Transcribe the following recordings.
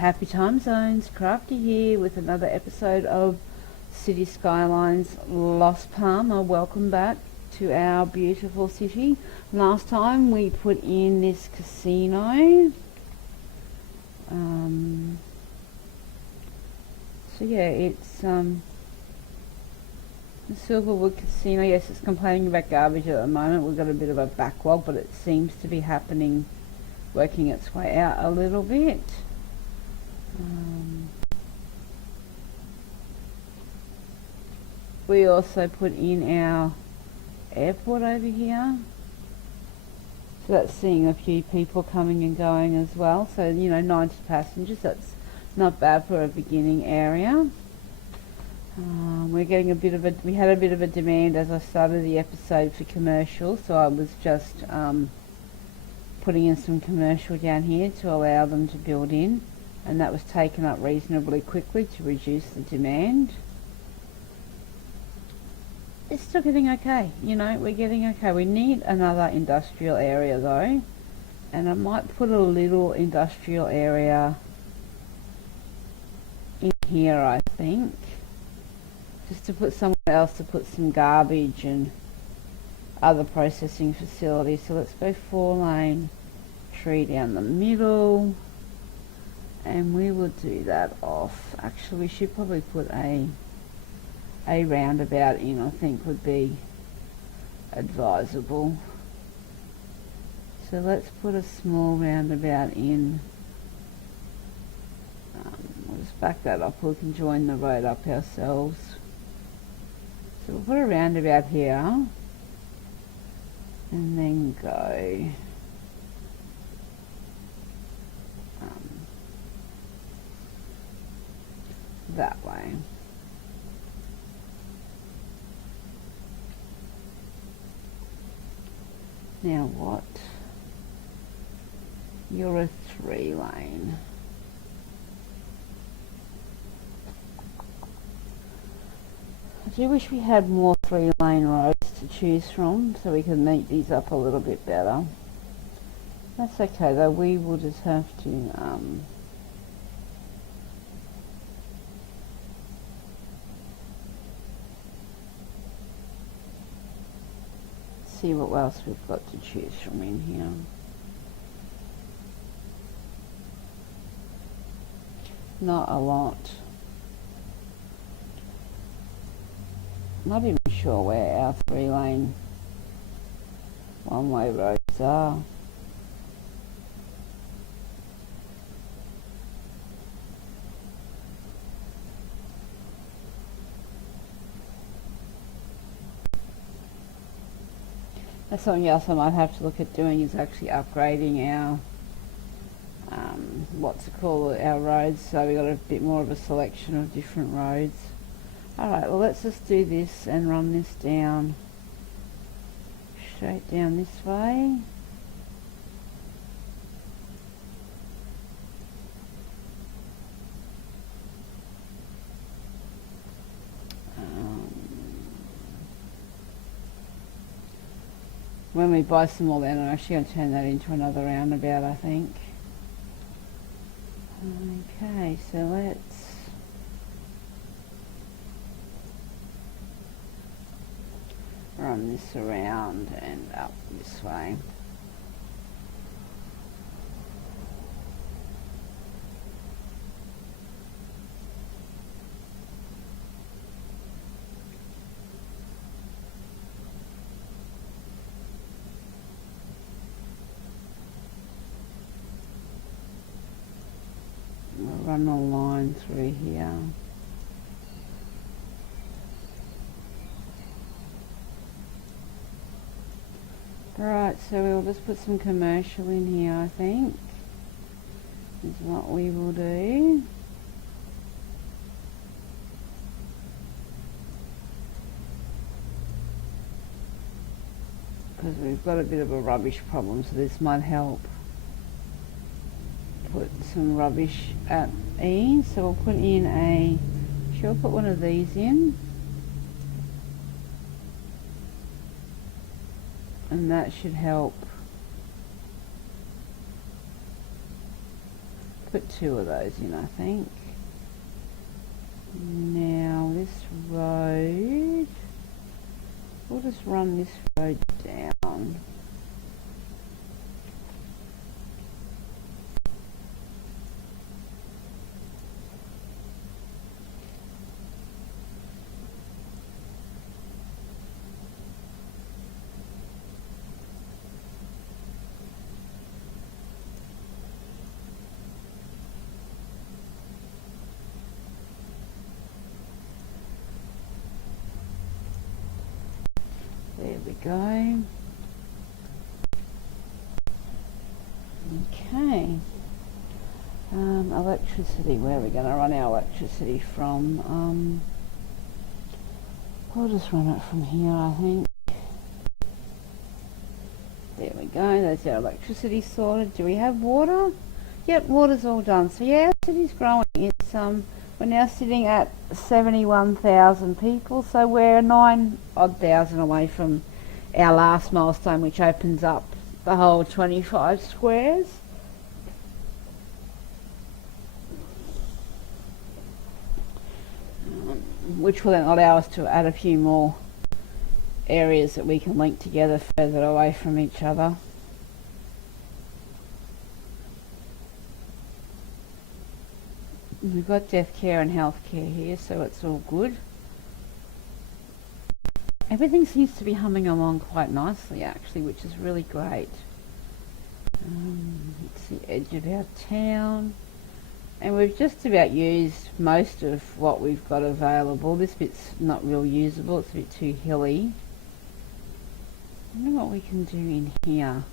Happy time zones, Crafty here with another episode of City Skylines Las Palma. Welcome back to our beautiful city. Last time we put in this casino. So yeah, it's the Silverwood Casino. Yes, it's complaining about garbage at the moment. We've got a bit of a backlog, but it seems to be happening, working its way out a little bit. We also put in our airport over here, so that's seeing a few people coming and going as well. So 90 passengers, that's not bad for a beginning area. We're getting we had a bit of a demand as I started the episode for commercial, so I was just putting in some commercial down here to allow them to build in, and that was taken up reasonably quickly to reduce the demand. It's still getting okay, we're getting okay. We need another industrial area though, and I might put a little industrial area in here, I think, just to put somewhere else to put some garbage and other processing facilities. So let's go 4-lane tree down the middle, and we will do that off. Actually, we should probably put a roundabout in, I think would be advisable. So let's put a small roundabout in. We'll just back that up, we can join the road up ourselves. So we'll put a roundabout here and then go that way. Now what? You're a 3-lane. I do wish we had more 3-lane roads to choose from, so we can meet these up a little bit better. That's okay though, we will just have to see what else we've got to choose from in here. Not a lot. Not even sure where our 3-lane one-way roads are. That's something else I might have to look at doing, is actually upgrading our our roads, so we got a bit more of a selection of different roads. Alright, well let's just do this and run this down, straight down this way. When we buy some more land, I'm actually going to turn that into another roundabout, I think. Okay, so let's run this around and up this way. Run a line through here. Right, so we'll just put some commercial in here, I think, is what we will do. Because we've got a bit of a rubbish problem, so this might help. Put some rubbish at ease, so we'll put in we'll put one of these in, and that should help put 2 of those in, I think. Now this road, we'll just run this road down. There we go. Okay. Electricity, where are we going to run our electricity from? We'll just run it from here, I think. There we go, there's our electricity sorted. Do we have water? Yep, water's all done. So yeah, our city's growing. It's we're now sitting at 71,000 people, so we're 9,000 away from our last milestone, which opens up the whole 25 squares. Which will then allow us to add a few more areas that we can link together further away from each other. We've got death care and health care here, so it's all good. Everything seems to be humming along quite nicely actually, which is really great. It's the edge of our town. And we've just about used most of what we've got available. This bit's not real usable, it's a bit too hilly. I wonder what we can do in here.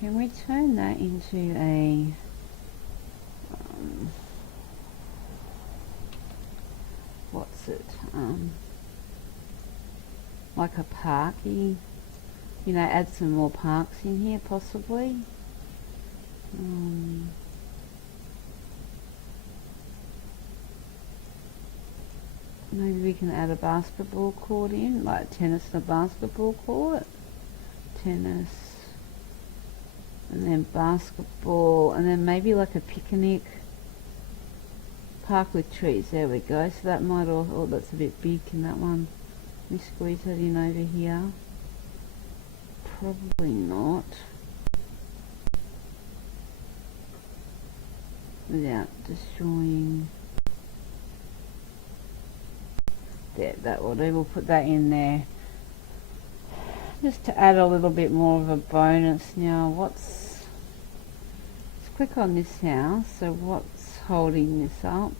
Can we turn that into a... what's it? Like a parky, you know, add some more parks in here possibly. Maybe we can add a basketball court in, like tennis and a basketball court. Tennis, and then basketball, and then maybe like a picnic park with trees. There we go. So that might all, oh, that's a bit big in that one. Let me squeeze that in over here. Probably not. Without destroying. There, that will do. We'll put that in there. Just to add a little bit more of a bonus. Now, let's click on this house. So what's holding this up?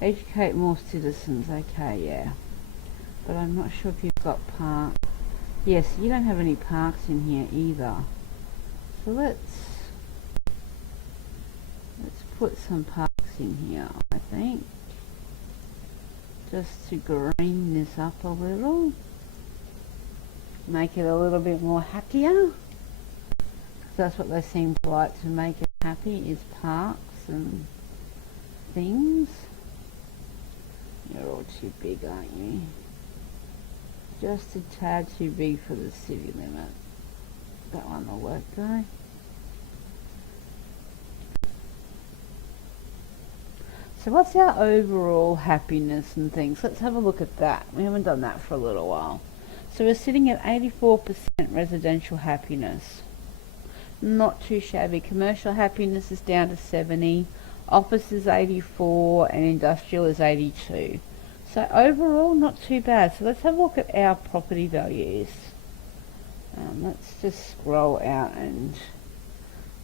Educate more citizens. Okay, yeah. But I'm not sure if you've got parks. Yes, you don't have any parks in here either. So let's put some parks in here, I think. Just to green this up a little. Make it a little bit more happier. That's what they seem to like to make it happy, is parks and things. You're all too big, aren't you? Just a tad too big for the city limit. That one will work though. So what's our overall happiness and things? Let's have a look at that. We haven't done that for a little while. So we're sitting at 84% residential happiness. Not too shabby. Commercial happiness is down to 70. Office is 84 and industrial is 82. So overall, not too bad. So let's have a look at our property values. Let's just scroll out, and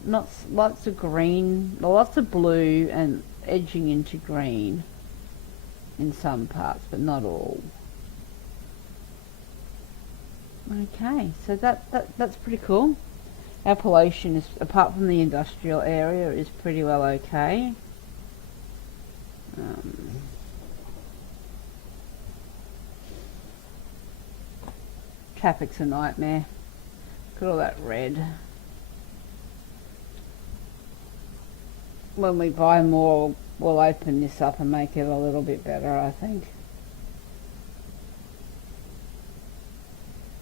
lots of green, lots of blue and edging into green in some parts, but not all. Okay, so that's pretty cool. Our pollution is, apart from the industrial area, is pretty well okay. Traffic's a nightmare. Look at all that red. When we buy more, we'll open this up and make it a little bit better, I think.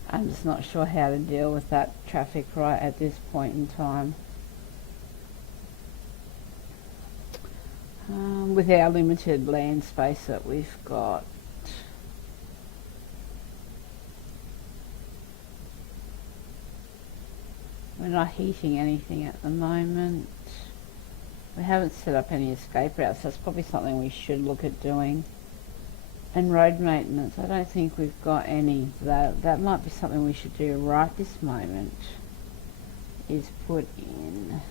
I'm just not sure how to deal with that traffic right at this point in time. with our limited land space that we've got. We're not heating anything at the moment. We haven't set up any escape routes. That's probably something we should look at doing. And road maintenance, I don't think we've got any. That might be something we should do right this moment, is put in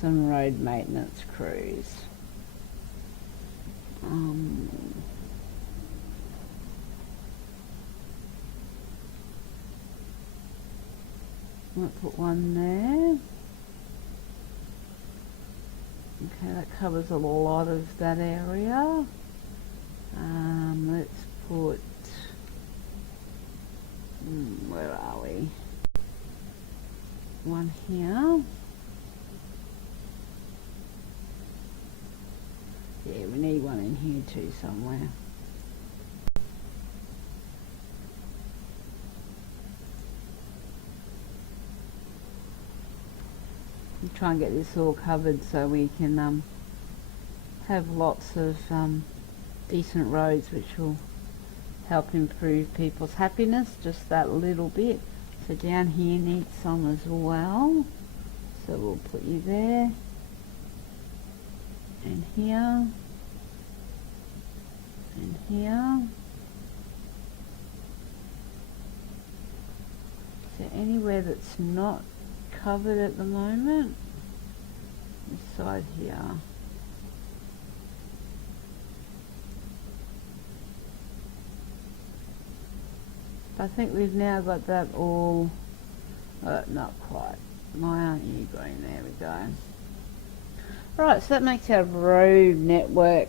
some road maintenance crews. I'll put one there. Okay, that covers a lot of that area. Let's put, where are we? One here. Yeah, we need one in here too somewhere. We'll try and get this all covered so we can have lots of decent roads, which will help improve people's happiness just that little bit. So down here needs some as well, so we'll put you there and here and here. Is there anywhere that's not covered at the moment? This side here. I think we've now got that all, not quite. Why aren't you green? There we go. Right, so that makes our road network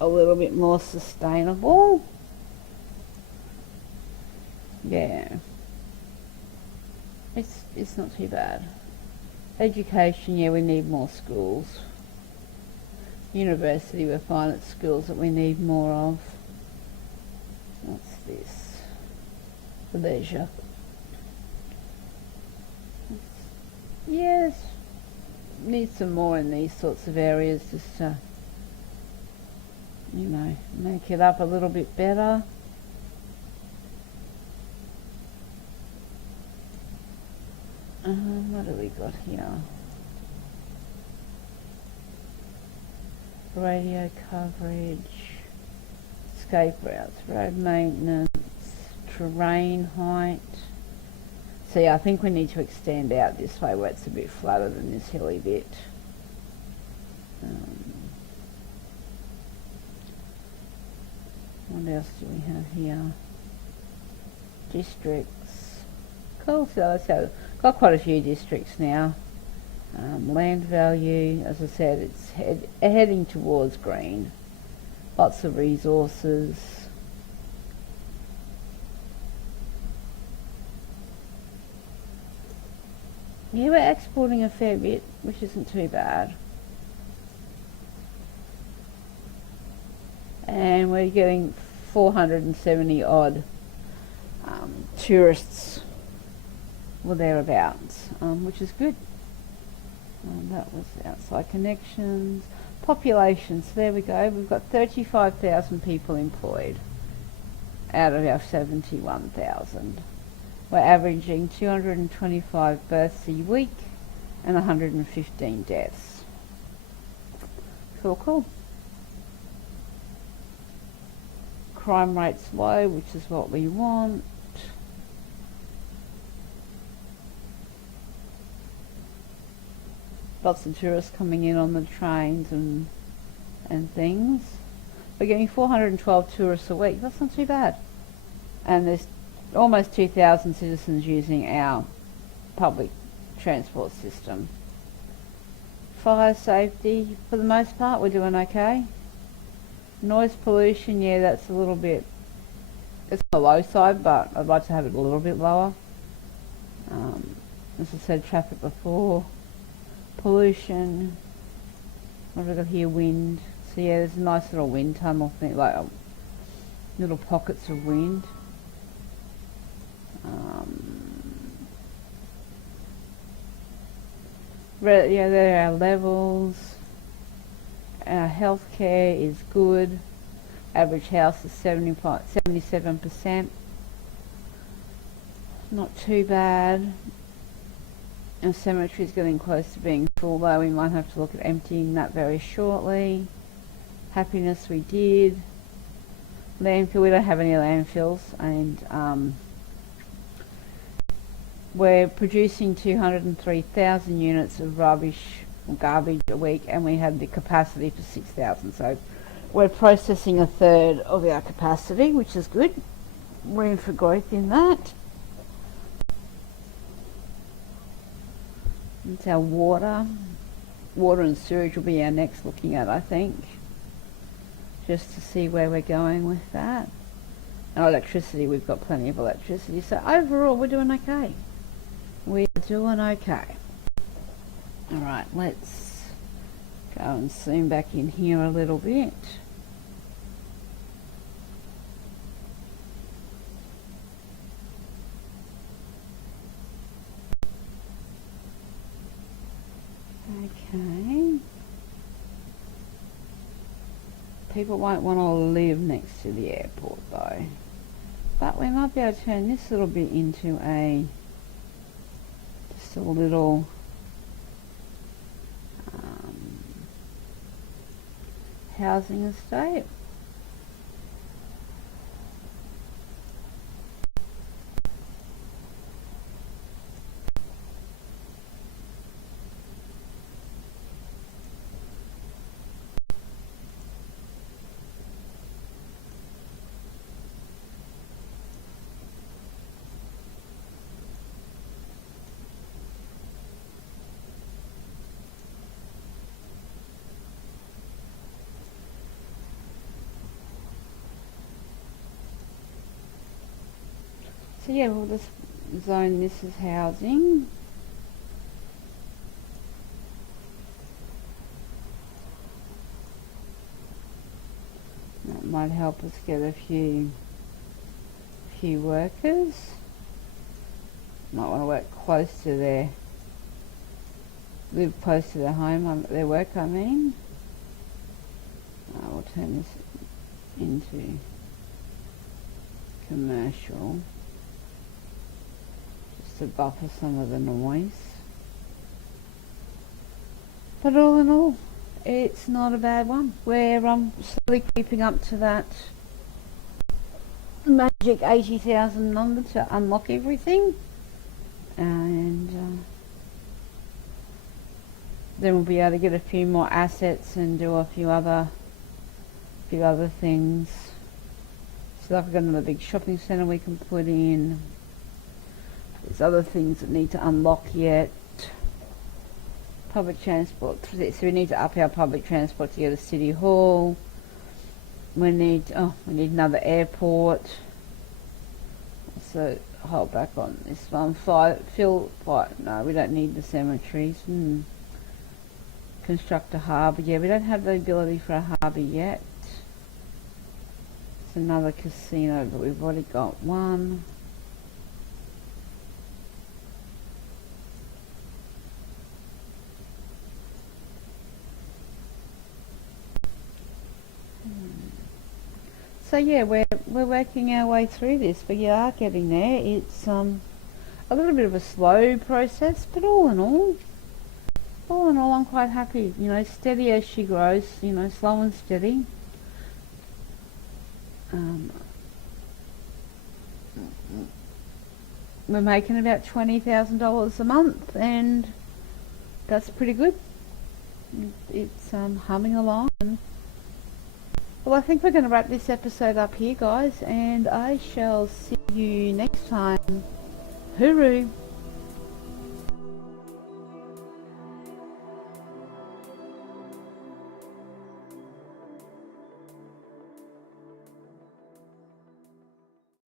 a little bit more sustainable. Yeah. It's not too bad. Education, yeah, we need more schools. University, we find it's schools that we need more of. What's this? Leisure. Yes, need some more in these sorts of areas just to, you know, make it up a little bit better. What do we got here? Radio coverage, escape routes, road maintenance, terrain height. See, I think we need to extend out this way where it's a bit flatter than this hilly bit. What else do we have here? Districts. Cool, so that's got quite a few districts now. Land value, as I said, it's heading towards green. Lots of resources. Yeah, we're exporting a fair bit, which isn't too bad. And we're getting 470 odd tourists, or thereabouts, which is good. That was outside connections. Populations, there we go. We've got 35,000 people employed out of our 71,000. We're averaging 225 births a week and 115 deaths. Cool. Crime rate's low, which is what we want. Lots of tourists coming in on the trains and things. We're getting 412 tourists a week. That's not too bad. And there's almost 2,000 citizens using our public transport system. Fire safety, for the most part, we're doing okay. Noise pollution, yeah, that's a little bit, it's on the low side, but I'd like to have it a little bit lower. As I said, traffic before. Pollution, what have we got here? Wind. So yeah, there's a nice little wind tunnel thing, like little pockets of wind. Yeah, there are our levels. Our healthcare is good. Average house is 77%. Not too bad. Our cemetery is getting close to being full, though we might have to look at emptying that very shortly. Happiness we did. Landfill, we don't have any landfills, and we're producing 203,000 units of rubbish or garbage a week, and we have the capacity for 6,000. So we're processing a third of our capacity, which is good. Room for growth in that. It's our water. Water and sewage will be our next looking at, I think. Just to see where we're going with that. And electricity, we've got plenty of electricity. So overall, we're doing okay. We're doing okay. Alright, let's go and zoom back in here a little bit. Okay. People won't want to live next to the airport though. But we might be able to turn this little bit into just a little housing estate. So yeah, we'll just zone this as housing. That might help us get a few workers. Might want to work close to live close to their home, their work I mean. We'll turn this into commercial. To buffer some of the noise. But all in all, it's not a bad one. We're slowly creeping up to that magic 80,000 number to unlock everything, and then we'll be able to get a few more assets and do a few other things. So like we've got another big shopping centre we can put in. There's other things that need to unlock yet. Public transport, so we need to up our public transport to get to City Hall. We need another airport. So hold back on this one. No, we don't need the cemeteries. Construct a harbour. Yeah, we don't have the ability for a harbour yet. It's another casino, but we've already got one. So yeah, we're working our way through this. We are getting there. It's a little bit of a slow process, but all in all, I'm quite happy. You know, steady as she grows. You know, slow and steady. We're making about $20,000 a month, and that's pretty good. It's humming along. Well, I think we're going to wrap this episode up here, guys, and I shall see you next time. Hooroo!